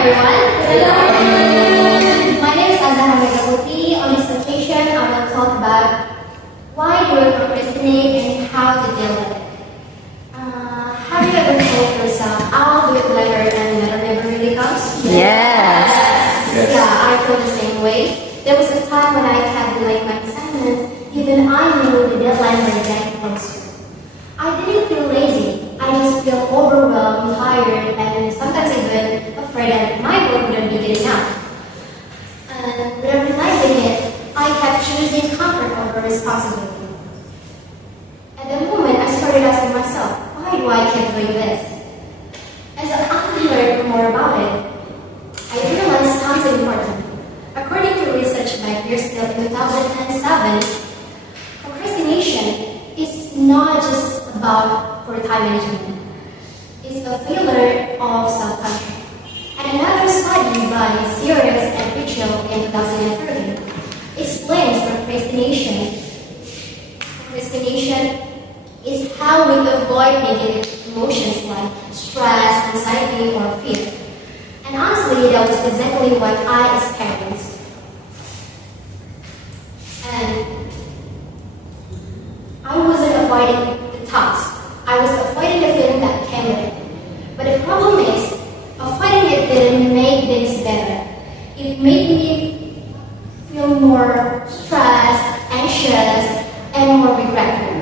everyone. My name is Azahra. On this occasion, I will talk about why do we procrastinate and how to deal with it. Have you ever told yourself, I'll do it later and later never really comes? Yes. Yeah, I feel the same way. There was a time when I kept delaying my assignments, even I knew the deadline was getting closer. I didn't feel lazy. I just feel overwhelmed, tired, and sometimes even afraid that my work wouldn't be good enough. And without realizing it, I kept choosing comfort over responsibility. At the moment, I started asking myself, why do I keep doing this? As I learned more about it, I realized something important. According to research by Still in 2007, procrastination is not just about poor time management. It's a failure of self-control. And another study by Sears and Mitchell in 2013 explains procrastination. Procrastination is how we avoid negative emotions like stress, anxiety, or fear. And honestly, that was exactly what I experienced. And I wasn't avoiding the task. I was avoiding the feeling that came with it. But the problem is, avoiding it didn't make things better. It made me feel more stressed, anxious, and more regretful.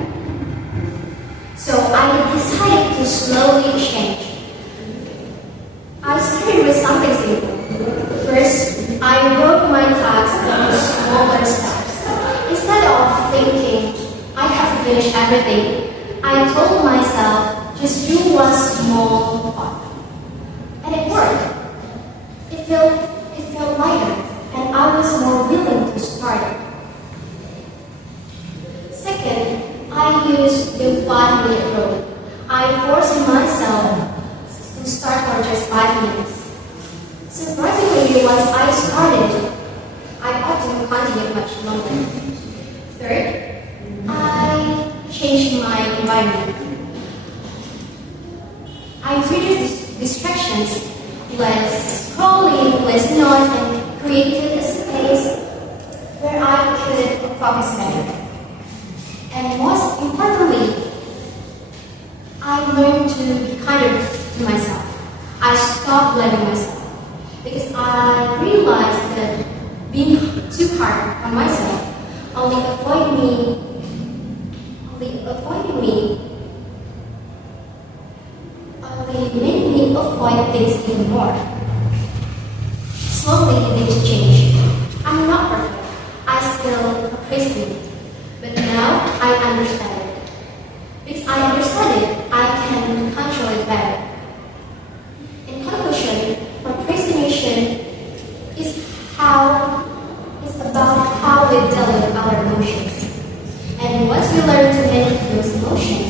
So I decided to slowly change. I started with something simple. First, I broke my tasks into smaller steps. Instead of thinking, I have to finish everything, I told myself, just do one small part. And it worked. It felt lighter, and I was more willing to start it. Second, I used the 5-minute rule. I forced myself to start for just 5 minutes. Surprisingly, once I started, I often continued much longer. Third, I changed my environment. I reduced distractions, less scrolling, less noise, and created a space where I could focus better. And most importantly, I learned to be kinder to myself. I stopped blaming myself because I realized that being too hard on myself only made me avoid things even more. Slowly, things changed. I'm not perfect. I still procrastinate. But now, I understand it. Because I understand it, I can control it better. In conclusion, procrastination is about how we deal with our emotions. And once we learn to manage those emotions,